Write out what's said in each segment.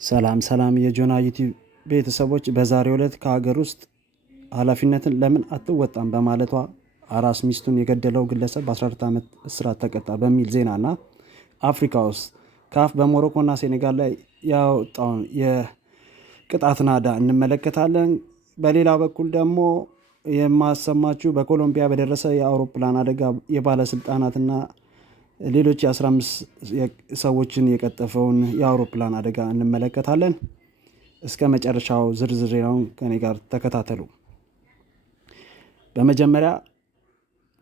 ሰላም የጆና ዩቲዩብ ቤተሰቦች በዛሬው ዕለት ከሀገር ውስጥ ኃላፊነትን ለምን አትወጣም በማለቷ አራስ ሚስቱን የገደለው ግለሰብ በ14 ዓመት እስራት ተቀጣ በሚል ዜናና አፍሪካ ውስጥ ካፍ በሞሮኮና ሴኔጋል ላይ ያወጣውን የቅጣት ናዳ እንመለከታለን። በሌላ በኩል ደግሞ የማሰማችሁ በኮሎምቢያ በደረሰ የአውሮፕላን አደጋ የባለስልጣናትና ሌሎች የ15 ሰዎችን የቀጠፈውን የአውሮፕላን አደጋ እንመለከታለን። እስከ መጨረሻው ዝርዝር ዜናውን ከኔ ጋር ተከታተሉ። በመጀመሪያ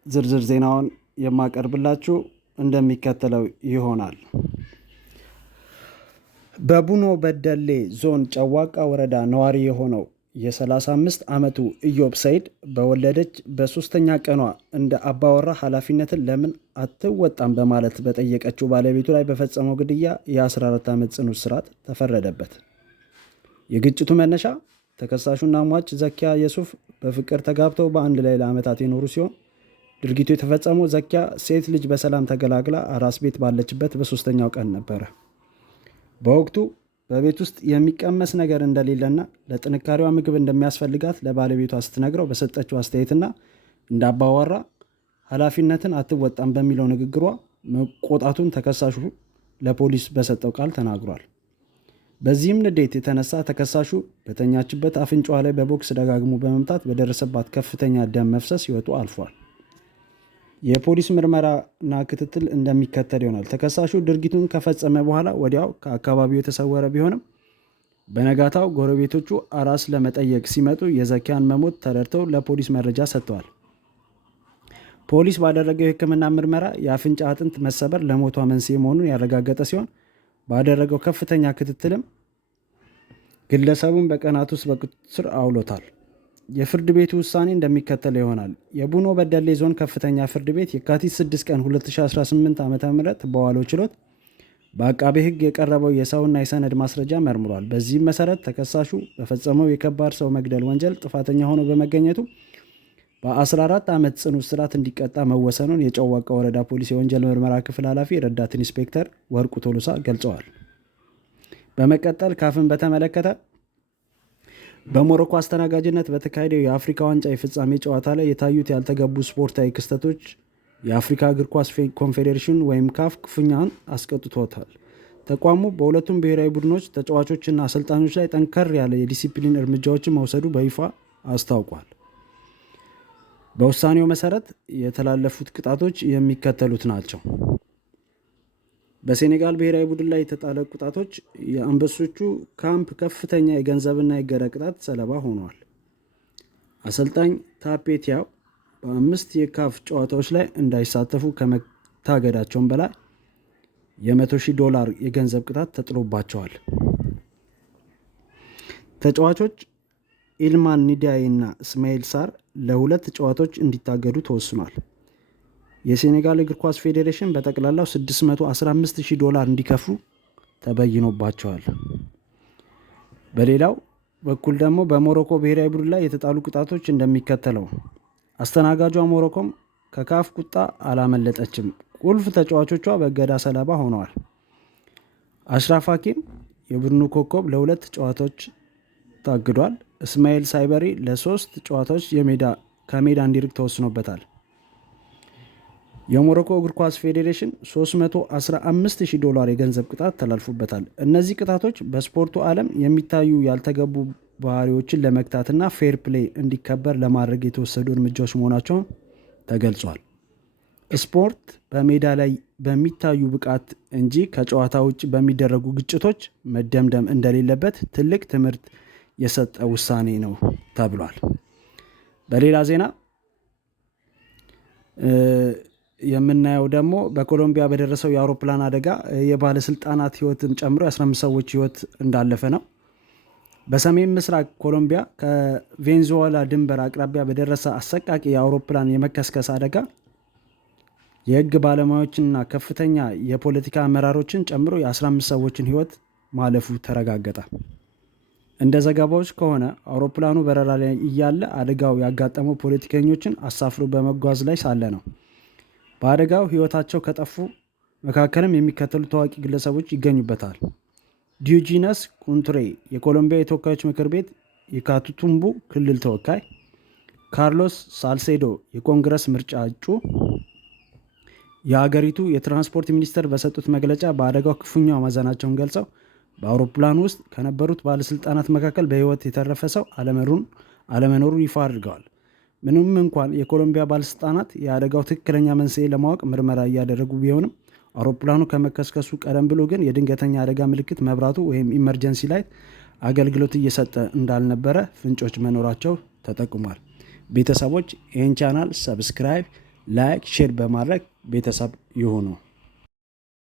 ዝርዝር ዜናውን የማቀርብላችሁ እንደሚከተለው ይሆናል። በቡኖ በደሌ ዞን ጨዋቃ ወረዳ ነዋሪ የሆነው የ35 ዓመቱ ኢዮብ ሰይድ በወለደች በሶስተኛ ቀኗ እንደ አባወራ ኃላፊነትን ለምን አትወጣም በማለት በጠየቀችው ባለቤቱ ላይ በፈጸመው ግድያ የ14 ዓመት ጽኑ እስራት ተፈረደበት። የግጭቱ መነሻ ተከሳሹና ሟች ዘኪያ የሱፍ በፍቅር ተጋብተው በአንድ ላይ ለዓመታት የኖሩ ሲሆን ድርጊቱ የተፈጸመው ዘኪያ ሴት ልጅ በሰላም ተገላግላ አራስ ቤት ባለችበት በሶስተኛው ቀን ነበረ። በወቅቱ በቤት ውስጥ የሚቀመስ ነገር እንደሌለና ለጥንካሬዋ ምግብ እንደሚያስፈልጋት ለባለቤቷ ስትነግረው በሰጠችው አስተያየትና እንደ አባወራ ኃላፊነትን አትወጣም በሚለው ንግግሯ መቆጣቱን ተከሳሹ ለፖሊስ በሰጠው ቃል ተናግሯል። በዚህም ንዴት የተነሳ ተከሳሹ በተኛችበት አፍንጫዋ ላይ በቦክስ ደጋግሞ በመምታት በደረሰባት ከፍተኛ ደም መፍሰስ ሕይወቱ አልፏል። የፖሊስ ምርመራና ክትትል እንደሚከተል ይሆናል። ተከሳሹ ድርጊቱን ከፈጸመ በኋላ ወዲያው ከአካባቢው የተሰወረ ቢሆንም በነጋታው ጎረቤቶቹ አራስ ለመጠየቅ ሲመጡ የዘኪያን መሞት ተረድተው ለፖሊስ መረጃ ሰጥተዋል። ፖሊስ ባደረገው የሕክምና ምርመራ የአፍንጫ አጥንት መሰበር ለሞቷ መንስኤ መሆኑን ያረጋገጠ ሲሆን ባደረገው ከፍተኛ ክትትልም ግለሰቡን በቀናት ውስጥ በቁጥጥር ስር አውሎታል። የፍርድ ቤቱ ውሳኔ እንደሚከተል ይሆናል። የቡኖ በደሌ ዞን ከፍተኛ ፍርድ ቤት የካቲት 6 ቀን 2018 ዓ.ም በዋለው ችሎት በአቃቤ ሕግ የቀረበው የሰውና የሰነድ ማስረጃ መርምሯል። በዚህም መሰረት ተከሳሹ በፈጸመው የከባድ ሰው መግደል ወንጀል ጥፋተኛ ሆኖ በመገኘቱ በ14 ዓመት ጽኑ እስራት እንዲቀጣ መወሰኑን የጨዋቃ ወረዳ ፖሊስ የወንጀል ምርመራ ክፍል ኃላፊ ረዳት ኢንስፔክተር ወርቁ ቶሎሳ ገልጸዋል። በመቀጠል ካፍን በተመለከተ በሞሮኮ አስተናጋጅነት በተካሄደው የአፍሪካ ዋንጫ የፍጻሜ ጨዋታ ላይ የታዩት ያልተገቡ ስፖርታዊ ክስተቶች የአፍሪካ እግር ኳስ ኮንፌዴሬሽን ወይም ካፍ ክፉኛን አስቀጥቶታል። ተቋሙ በሁለቱም ብሔራዊ ቡድኖች ተጫዋቾችና አሰልጣኞች ላይ ጠንከር ያለ የዲሲፕሊን እርምጃዎችን መውሰዱ በይፋ አስታውቋል። በውሳኔው መሰረት የተላለፉት ቅጣቶች የሚከተሉት ናቸው። በሴኔጋል ብሔራዊ ቡድን ላይ የተጣለ ቅጣቶች የአንበሶቹ ካምፕ ከፍተኛ የገንዘብና የእገዳ ቅጣት ሰለባ ሆነዋል። አሰልጣኝ ታፔቲያው በ5 የካፍ ጨዋታዎች ላይ እንዳይሳተፉ ከመታገዳቸውም በላይ $100,000 የገንዘብ ቅጣት ተጥሎባቸዋል። ተጫዋቾች ኢልማን ኒዳይ እና እስማኤል ሳር ለ2 ጨዋታዎች እንዲታገዱ ተወስኗል። የሴኔጋል እግር ኳስ ፌዴሬሽን በጠቅላላው $615,000 እንዲከፍሉ ተበይኖባቸዋል። በሌላው በኩል ደግሞ በሞሮኮ ብሔራዊ ቡድን ላይ የተጣሉ ቅጣቶች እንደሚከተለው። አስተናጋጇ ሞሮኮም ከካፍ ቁጣ አላመለጠችም። ቁልፍ ተጫዋቾቿ በእገዳ ሰለባ ሆነዋል። አሽራፍ ሀኪም የቡድኑ ኮከብ ለ2 ጨዋታዎች ታግዷል። እስማኤል ሳይበሪ ለ3 ጨዋታዎች ከሜዳ እንዲርቅ ተወስኖበታል። የሞሮኮ እግር ኳስ ፌዴሬሽን $315,000 የገንዘብ ቅጣት ተላልፎበታል። እነዚህ ቅጣቶች በስፖርቱ ዓለም የሚታዩ ያልተገቡ ባህሪዎችን ለመግታትና ፌር ፕሌይ እንዲከበር ለማድረግ የተወሰዱ እርምጃዎች መሆናቸውን ተገልጿል። ስፖርት በሜዳ ላይ በሚታዩ ብቃት እንጂ ከጨዋታ ውጭ በሚደረጉ ግጭቶች መደምደም እንደሌለበት ትልቅ ትምህርት የሰጠ ውሳኔ ነው ተብሏል። በሌላ ዜና የምናየው ደግሞ በኮሎምቢያ በደረሰው የአውሮፕላን አደጋ የባለስልጣናት ሕይወትን ጨምሮ የ15 ሰዎች ሕይወት እንዳለፈ ነው። በሰሜን ምስራቅ ኮሎምቢያ ከቬንዙዌላ ድንበር አቅራቢያ በደረሰ አሰቃቂ የአውሮፕላን የመከስከስ አደጋ የሕግ ባለሙያዎችንና ከፍተኛ የፖለቲካ አመራሮችን ጨምሮ የ15 ሰዎችን ሕይወት ማለፉ ተረጋገጠ። እንደ ዘገባዎች ከሆነ አውሮፕላኑ በረራ ላይ እያለ አደጋው ያጋጠመው ፖለቲከኞችን አሳፍሮ በመጓዝ ላይ ሳለ ነው። በአደጋው ሕይወታቸው ከጠፉ መካከልም የሚከተሉ ታዋቂ ግለሰቦች ይገኙበታል። ዲዮጂነስ ኩንቱሬ የኮሎምቢያ የተወካዮች ምክር ቤት የካቱቱምቡ ክልል ተወካይ፣ ካርሎስ ሳልሴዶ የኮንግረስ ምርጫ እጩ። የሀገሪቱ የትራንስፖርት ሚኒስትር በሰጡት መግለጫ በአደጋው ክፉኛ ማዘናቸውን ገልጸው በአውሮፕላኑ ውስጥ ከነበሩት ባለስልጣናት መካከል በህይወት የተረፈ ሰው አለመኖሩን ይፋ አድርገዋል። ምንም እንኳን የኮሎምቢያ ባለስልጣናት የአደጋው ትክክለኛ መንስኤ ለማወቅ ምርመራ እያደረጉ ቢሆንም አውሮፕላኑ ከመከስከሱ ቀደም ብሎ ግን የድንገተኛ አደጋ ምልክት መብራቱ ወይም ኢመርጀንሲ ላይት አገልግሎት እየሰጠ እንዳልነበረ ፍንጮች መኖራቸው ተጠቁሟል። ቤተሰቦች ይህን ቻናል ሰብስክራይብ፣ ላይክ፣ ሼር በማድረግ ቤተሰብ ይሁኑ።